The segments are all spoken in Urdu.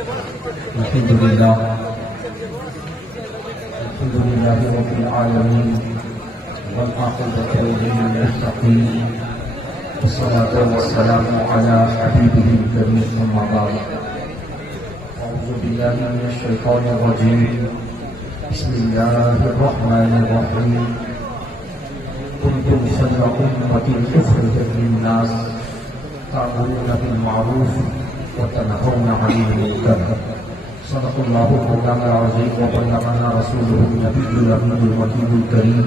الحمد لله رب العالمين والعاقبة للمتقين والصلاة والسلام على حبيبه الكريم أما بعد أعوذ بالله من الشيطان الرجيم بسم الله الرحمن الرحيم كنتم خير أمة أخرجت للناس تأمرون بالمعروف وتنهون عن المنكر صدق الله مولانا العظيم وبلغنا رسوله النبي الأمين الوكيل الكريم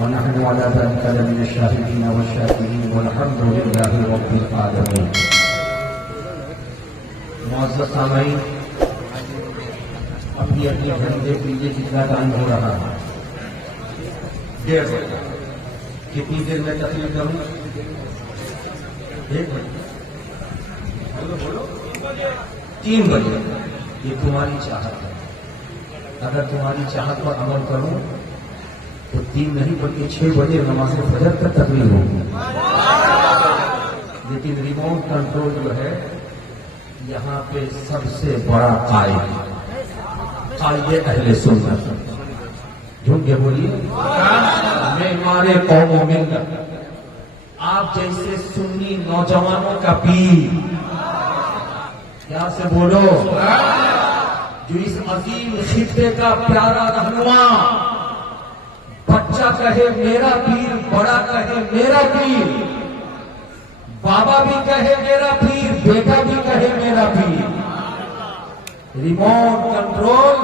ونحن على ذلك لمن الشاهدين والشاكرين والحمد لله رب العالمين. معزز سامعین، اپنی اپنی گھڑی دیکھ لیجیے کتنا ٹائم ہو رہا ہے. 1:30 بجے. کتنی دیر میں تقریر کروں؟ 1 بجے. 3 بجے. یہ تمہاری چاہت ہے. اگر تمہاری چاہت پر عمل کروں تو 3 نہیں بلکہ 6 بجے نماز فجر تک تقریر ہوگی. لیکن ریموٹ کنٹرول جو ہے یہاں پہ سب سے بڑا قائد اہل سنت. جھوٹ کے بولیے. میں ہمارے قوم و ملت آپ جیسے سنی نوجوانوں کا پیر، کیا سے بولو، جو اس عظیم خطے کا پیارا رہنما، بچہ کہے میرا پیر، بڑا کہے میرا پیر، بابا بھی کہے میرا پیر، بیٹا بھی کہے میرا پیر. ریموٹ کنٹرول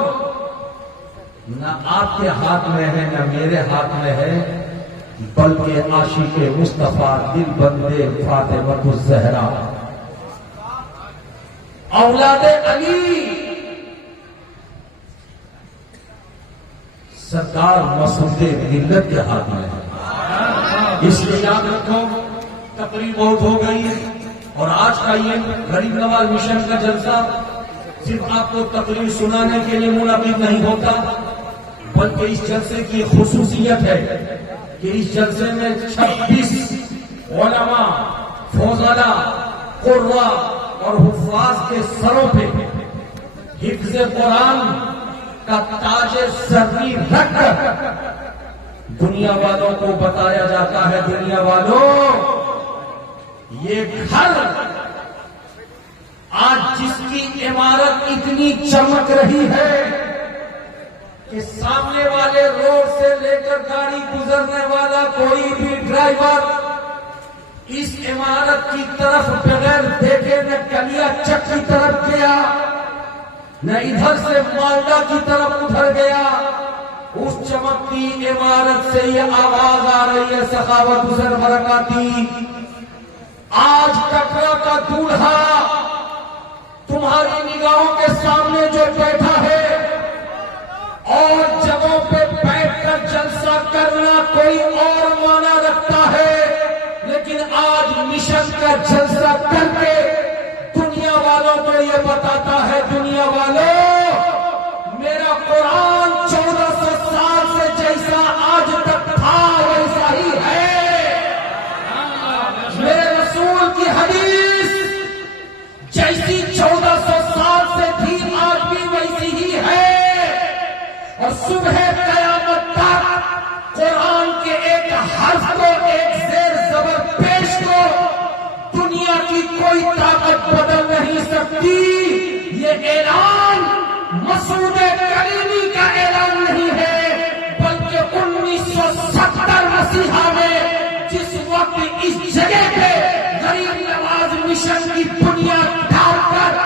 نہ آپ کے ہاتھ میں ہے نہ میرے ہاتھ میں ہے، بلکہ عاشق مصطفیٰ دل بندے فاطمہ الزہرا اولاد علی سرکار مسعود ملت کے ہاتھ میں ہے. اس لیے یاد رکھو، تقریر بہت ہو گئی اور آج کا یہ غریب نواز مشن کا جلسہ صرف آپ کو تقریر سنانے کے لیے منعقد نہیں ہوتا، بلکہ اس جلسے کی خصوصیت ہے کہ اس جلسے میں 26 علماء، فضلاء، قراء اور حفاظ کے سروں پہ حفظ قرآن کا تاج سری رکھ کر دنیا والوں کو بتایا جاتا ہے، دنیا والوں یہ گھر آج جس کی عمارت اتنی چمک رہی ہے کہ سامنے والے روڈ سے لے کر گاڑی گزرنے والا کوئی بھی ڈرائیور اس عمارت کی طرف بغیر دیکھے نہ کلیا چک کی طرف گیا نہ ادھر سے مالدہ کی طرف ادھر گیا. اس چمکتی عمارت سے یہ آواز آ رہی ہے، سخاوت حسین برکاتی، آج کٹرا کا دولہا تمہاری نگاہوں کے سامنے جو بیٹھا ہے اور جگہوں پہ بیٹھ کر جلسہ کرنا کوئی اور معنی رکھتا ہے، لیکن آج مشن کا جلسہ کر کے دنیا والوں کو یہ بتاتا ہے، دنیا والوں میرا قرآن 1400 سال سے جیسا آج تک تھا ویسا ہی ہے، میرے رسول کی حدیث جیسی 1400 سال سے تھی آج بھی ویسی ہی ہے. اور صبح قیامت تک قرآن کے ایک حرف کو، ایک زیر زبر پیش کو دنیا کی کوئی طاقت بدل نہیں سکتی. یہ اعلان مسعود کریمی کا اعلان نہیں ہے، بلکہ 1970 مسیحا میں جس وقت اس جگہ پہ غریب نواز مشن کی بنیاد ڈال کر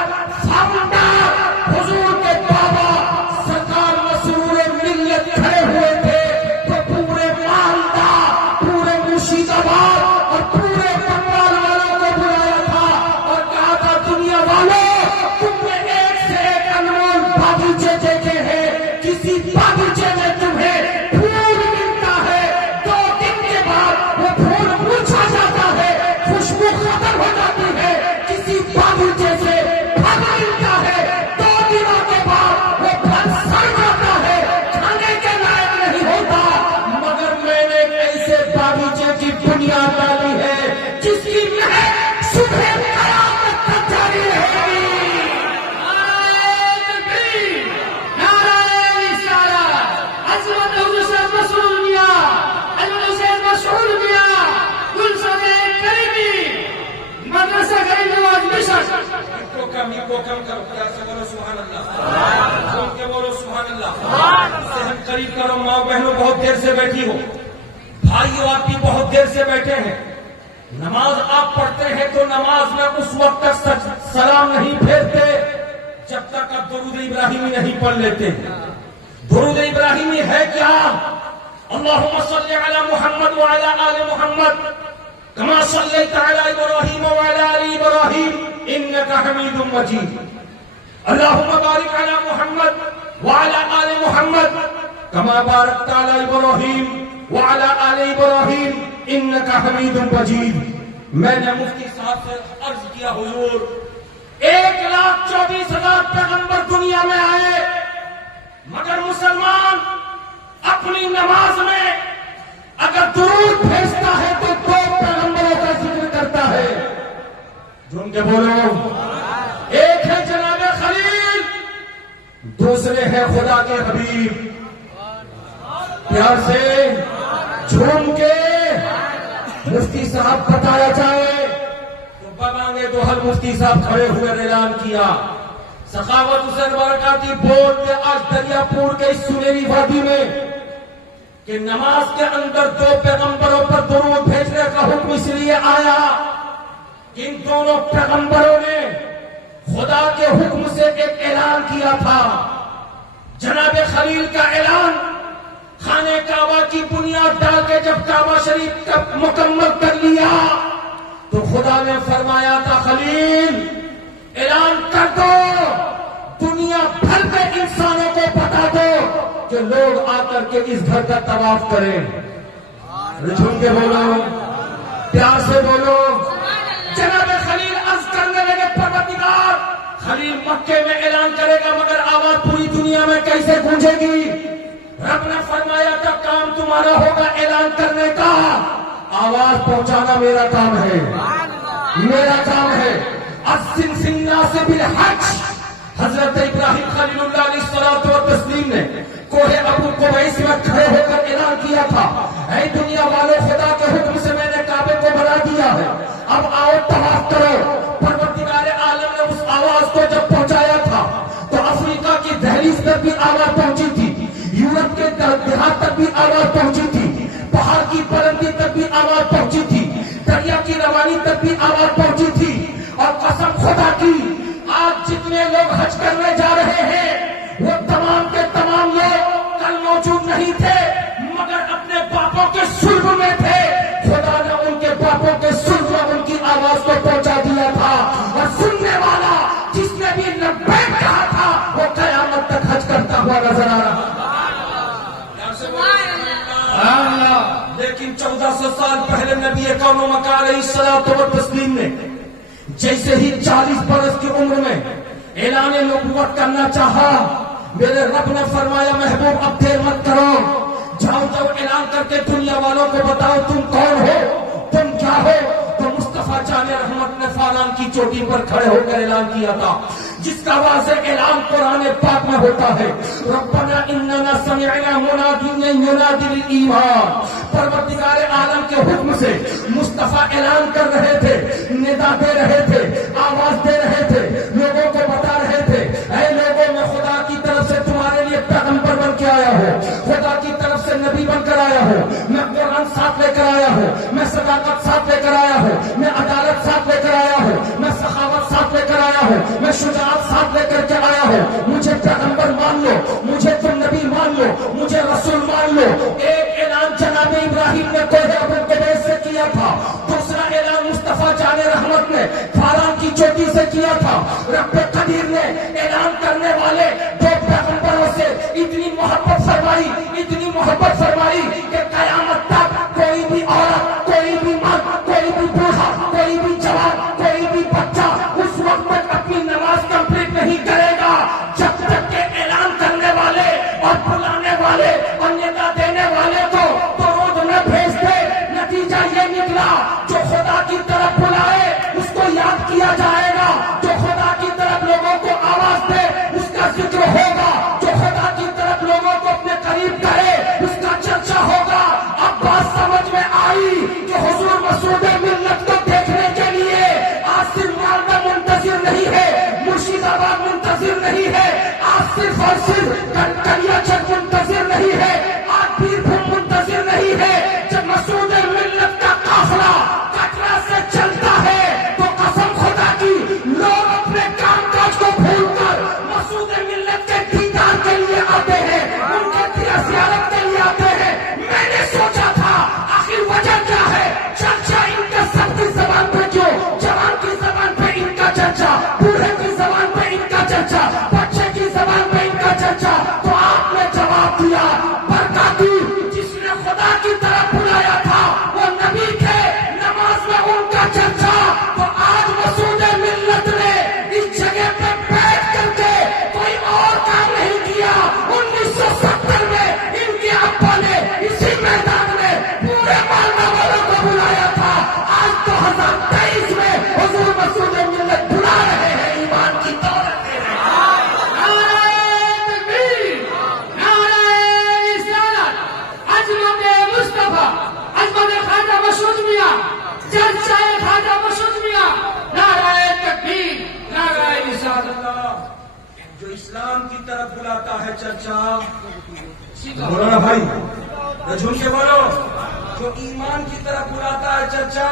فاؤنڈر حضور کے بابا سرکار مسرور ملت کھڑے ہوئے تھے، تو پورے مالدہ، پورے مرشید آباد اور پورے بنگال والوں کو بلایا تھا اور کہا تھا دنیا والوں تم نے ایک سے ایک انمول باغیچے دیکھے ہیں، کسی باغیچے میں تمہیں پھول ملتا ہے، 2 دن کے بعد وہ پھول مرجھا جاتا ہے، خوشبو ختم ہو جاتی ہے، کسی باغیچے سے پھل ملتا ہے، 2 دنوں کے بعد وہ پھل سڑ جاتا ہے، کھانے کے لائق نہیں ہوتا. مگر میں نے ایسے باغیچے کی بنیاد ڈالی ہے جس کی مہک صبح قیامت تک جاری رہے گی. کمی کو کم کرو. پیار سے بولو سبحان اللہ. سن کے بولو سبحان اللہ. صحت قریب کرو. ماں بہنوں بہت دیر سے بیٹھی ہو, بھائیو آپ بھی بہت دیر سے بیٹھے ہیں. نماز آپ پڑھتے ہیں تو نماز میں اس وقت تک سلام نہیں پھیرتے جب تک آپ درود ابراہیمی نہیں پڑھ لیتے. درود ابراہیمی ہے کیا؟ اللہم صلی علی محمد وعلی آل محمد کما صلیت علی ابراہیم وعلی آل ابراہیم انک حمید مجید. اللہم بارک علی محمد وعلی آل محمد کما بارکت علی ابراہیم وعلی آل ابراہیم انک حمید مجید. میں نے مفتی صاحب سے عرض کیا, حضور 1,24,000 پیغمبر دنیا میں آئے, مگر مسلمان اپنی نماز میں اگر درود بھیجتا ہے تو 2 پیغمبروں کا ذکر کرتا ہے. جھوم کے بولو. ایک ہے جناب خلیل, دوسرے ہے خدا کے حبیب. پیار سے جھوم کے مفتی صاحب بتایا جائے تو بابانگے دوہل مفتی صاحب کھڑے ہوئے اعلان کیا, سخاوت حسین برکاتی بولتے آج دریا پور کے اس سنہری وادی میں کہ نماز کے اندر 2 پیغمبروں پر درود بھیجنے کا حکم اس لیے آیا کہ ان دونوں پیغمبروں نے خدا کے حکم سے ایک اعلان کیا تھا. جناب خلیل کا اعلان خانے کعبہ کی بنیاد ڈال کے جب کعبہ شریف کا مکمل کر لیا تو خدا نے فرمایا تھا خلیل اعلان کر دو, دنیا بھر کے انسانوں کو بتا دو کہ لوگ آ کر کے اس گھر کا طواف کریں. جھوم کے بولو, پیار سے بولو. جناب خلیل عرض کرنے لگے, پروردگار خلیل مکے میں اعلان کرے گا مگر آواز پوری دنیا میں کیسے گونجے گی؟ رب نے فرمایا تھا کام تمہارا ہوگا اعلان کرنے کا, آواز پہنچانا میرا کام ہے, میرا کام ہے. الناس بالحج, حضرت ابراہیم خلیل اللہ علیہ الصلوۃ والتسلیم نے کوہ ابو قبیس میں کھڑے ہو کر اعلان کیا تھا, اے دنیا والوں خدا کے حکم سے میں نے کعبے کو بنا دیا ہے, اب آؤ طواف کرو. پروردگار عالم نے اس آواز کو جب پہنچایا تھا تو افریقہ کی دہلیز پر بھی آواز پہنچی تھی, یورپ کے دیہات تک بھی آواز پہنچی تھی, پہاڑ کی بلندی تک بھی آواز پہنچی تھی, دریا کی روانی تک بھی آواز پہنچی تھی. اور قسم خدا کی آج جتنے لوگ حج کرنے جا رہے ہیں وہ تمام کے تمام لوگ کل موجود نہیں تھے مگر اپنے باپوں کے سلب میں تھے. خدا نے ان کے باپوں کے سلب میں ان کی آواز کو پہنچا دیا تھا, اور سننے والا جس نے بھی لبیک کہا تھا وہ قیامت تک حج کرتا ہوا نظر آ رہا. لیکن 1400 سال پہلے نبی کون و مکان علیہ الصلوۃ والتسلیم نے جیسے ہی 40 برس کی عمر میں اعلان نبوت کرنا چاہا, میرے رب نے فرمایا محبوب اب دیر مت کرو, جاؤ جاؤ اعلان کر کے دنیا والوں کو بتاؤ تم کون ہو, تم کیا ہو. تو مصطفیٰ جان رحمت نے فالان کی چوٹی پر کھڑے ہو کر اعلان کیا تھا جس کا واضح اعلان قرآن پاک میں ہوتا ہے, ربنا اننا سمعنا منادیا ینادی للایمان. پروردگار عالم کے حکم سے مصطفیٰ اعلان کر رہے تھے, ندا دے رہے تھے, آواز دے رہے تھے, لوگوں کو بتا رہے تھے اے لوگوں میں خدا کی طرف سے تمہارے لیے پیغمبر بن کے آیا ہوں, خدا کی طرف سے نبی بن کر آیا ہوں, میں قرآن ساتھ لے کر آیا ہوں, میں صداقت ساتھ لے کر آیا ہوں, میں عدالت ساتھ لے کر آیا ہوں, میں سخاوت ساتھ لے کر آیا ہوں, میں شجاعت ساتھ لے کر کے آیا ہوں. مجھے پیغمبر مان لو, مجھے تم نبی مان لو, مجھے رسول مان لو. ایک اعلان جناب ابراہیم نے کوہ ابو قبیس سے کیا تھا, دوسرا اعلان مصطفیٰ جان رحمت نے فالان کی چوٹی سے کیا تھا. رب قدیر نے اعلان کرنے والے 2 پیغمبروں سے اتنی محبت فرمائی, اتنی محبت فرمائی کہ قیامت تک کوئی بھی عورت, کوئی بھی مرد, کوئی بھی بوڑھا, کوئی بھی جوان, کوئی بھی بچہ اس وقت تک اپنی نماز کمپلیٹ نہیں کرے گا جب تک کہ اعلان کرنے والے اور بلانے والے اور ندا دینے والے کو درود نہ بھیج دے. نتیجہ یہ نکلا جو خدا کی طرف بلائے اس کو یاد کیا جائے گا, جو خدا کی طرف لوگوں کو آواز دے اس کا ذکر ہوگا, جو خدا کی طرف لوگوں کو اپنے قریب کرے اس کا چرچا ہوگا. اب بات سمجھ میں آئی کہ حضور مسعود ملت کو دیکھنے کے لیے آج صرف مردہ منتظر نہیں ہے, نہیں ہے، آج صرف اور صرف کنکریہ چند منتظر نہیں ہے، آج پیر بھی منتظر نہیں ہے۔ جب مسعود ملت کا قافلہ کٹرا سے چلتا ہے تو قسم خدا کی لوگ اپنے کام کاج کو بھول کر مسعود ملت کے دیدار کے لیے آتے ہیں، ان کے زیارت کے لیے آتے ہیں۔ میں نے سوچا تھا آخر وجہ کیا ہے؟ چرچا ان کے سب کی زبان پہ کیوں؟ جوان کی زبان پہ ان کا چرچا، بوڑھے کی زبان پہ ان کا چرچا، بچے کی زبان پہ ان کا چرچا۔ تو آپ نے جواب دیا، برکاتی جس نے خدا کی طرف بلایا تھا وہ نبی تھے، نماز میں ان کا چرچا۔ تو آج مسعود ملت نے اس جگہ پہ بیٹھ کر کے کوئی اور کام نہیں کیا۔ 1970 میں ان کے ابا نے اسی میدان میں پورے مالدہ والوں کو بلایا تھا۔ آج 2023 میں حضور مسعود ملت بلا رہے ہیں، ایمان کی دولت دے رہے ہیں۔ نعرہ تکبیر، نعرہ رسالت، عظمت مصطفیٰ، عظمت خواجہ مسعود میاں، چرچا خواجہ مسعود میاں، نعرہ تکبیر، نعرہ رسالت۔ جو اسلام کی طرف بلاتا ہے چرچا، بولو نا بھائی، جھوم کے بولو۔ جو ایمان کی طرف بلاتا ہے چرچا،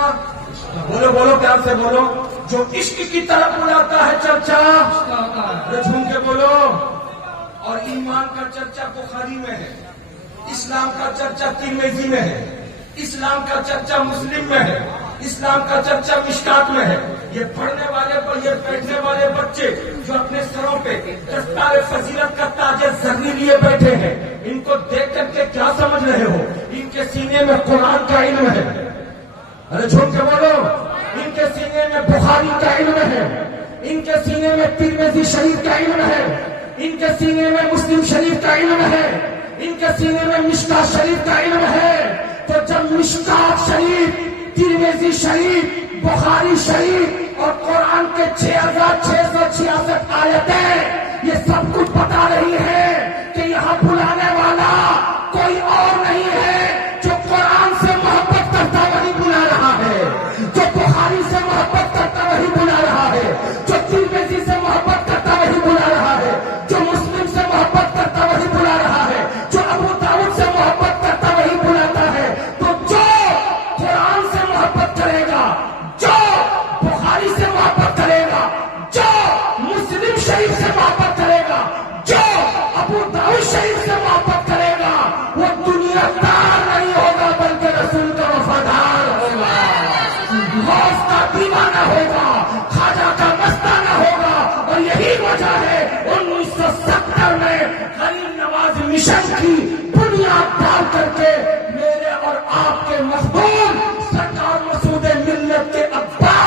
بولو بولو پیار سے بولو۔ جو عشق کی طرف بلاتا ہے چرچا، جھوم کے بولو۔ اور ایمان کا چرچا بخاری میں ہے، اسلام کا چرچا ترمذی میں ہے، اسلام کا چرچا مسلم میں ہے، اسلام کا چرچا مشکات میں ہے۔ یہ پڑھنے والے پر یہ بیٹھنے والے بچے جو اپنے سروں پہ دستار فضیلت کا تاج زرنی لیے بیٹھے ہیں، ان کو دیکھ کر کے کیا سمجھ رہے ہو؟ ان کے سینے میں قرآن کا علم ہے، ارے جھوم کے بولو۔ ان کے سینے میں بخاری کا علم ہے، ان کے سینے میں ترمذی شریف کا علم ہے، ان کے سینے میں مسلم شریف کا علم ہے، ان کے سینے میں مشکات شریف کا علم ہے۔ تو جب مشکات شریف، ترمذی شریف، بخاری شریف اور قرآن کے 6666 آیتیں یہ سب کچھ بتا رہی ہے کہ یہاں بلانے والا کوئی اور نہیں ہے، جو قرآن سے محبت کرتا وہی بلا رہا ہے، جو بخاری سے محبت کرتا وہی بلا رہا ہے، جو ترمذی سے محبت کرتا وہی بلا رہا ہے، جو مسلم سے محبت کرتا وہی بلا رہا ہے، جو ابو داؤد سے محبت کرتا وہی بلاتا ہے۔ تو جو قرآن سے محبت کرے گا، جو بخاری سے محبت کرے گا، جو مسلم شریف سے محبت کرے گا، جو ابو داؤد شریف سے محبت کرے گا، وہ دنیا دار نہیں ہوگا بلکہ رسول کا وفادار ہوگا، غوث کا دیوانہ ہوگا، خواجہ کا مستانہ ہوگا۔ اور یہی وجہ ہے 1970 میں غریب نواز مشن کی بنیاد ڈال کر کے میرے اور آپ کے مخدوم سرکار مسعود ملت کے ابا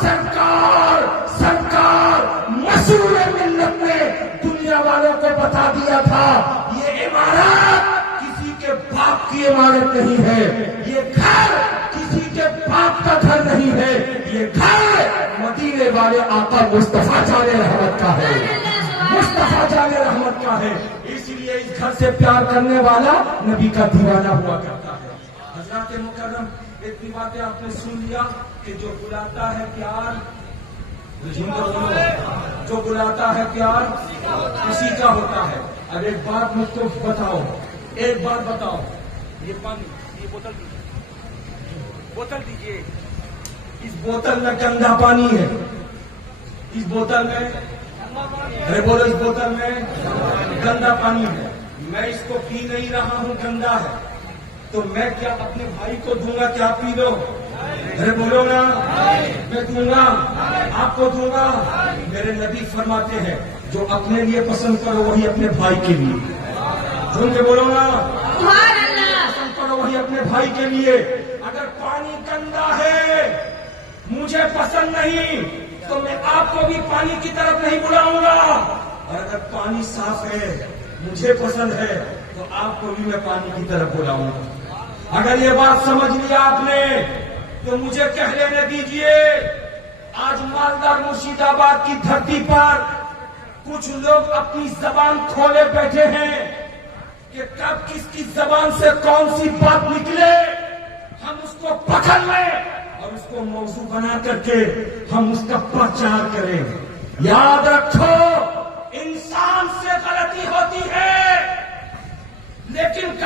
سرکار مسعود ملت نے دنیا والوں کو بتا دیا تھا، یہ عمارت کسی کے باپ کی عمارت نہیں ہے، یہ گھر کسی کے باپ کا گھر نہیں ہے، یہ گھر مدینے والے آقا مصطفیٰ جان رحمت کا ہے، مصطفیٰ جان رحمت کا ہے۔ اس لیے اس گھر سے پیار کرنے والا نبی کا دیوانہ ہوا کرتا ہے۔ حضرات مکرم، اتنی باتیں آپ نے سن لیا کہ جو بلاتا ہے پیار، جو بلاتا ہے پیار اسی کا ہوتا ہے۔ اب ایک بات مجھ کو بتاؤ، ایک بات بتاؤ، یہ پانی، یہ بوتل دیجیے، اس بوتل میں گندا پانی ہے، اس بوتل میں، ارے بولو، اس بوتل میں گندا پانی ہے، میں اس کو پی نہیں رہا ہوں، گندا ہے، تو میں کیا اپنے بھائی کو دوں گا کیا پی لو؟ ارے بولو نا، میں دوں گا، آپ کو دوں گا۔ میرے نبی فرماتے ہیں جو اپنے لیے پسند کرو وہی اپنے بھائی کے لیے، سن کے بولو نا، پسند کرو وہی اپنے بھائی کے لیے۔ اگر پانی گندا ہے، مجھے پسند نہیں، تو میں آپ کو بھی پانی کی طرف نہیں بلاؤں گا، اور اگر پانی صاف ہے، مجھے پسند ہے، تو آپ کو بھی میں پانی کی طرف بلاؤں گا۔ اگر یہ بات سمجھ لیا آپ نے تو مجھے کہہ لینے دیجئے، آج مالدہ مرشید آباد کی دھرتی پر کچھ لوگ اپنی زبان کھولے بیٹھے ہیں کہ کب کس کی زبان سے کون سی بات نکلے ہم اس کو پکڑ لیں اور اس کو موضوع بنا کر کے ہم اس کا پرچار کریں۔ یاد رکھو، ان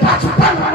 55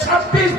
26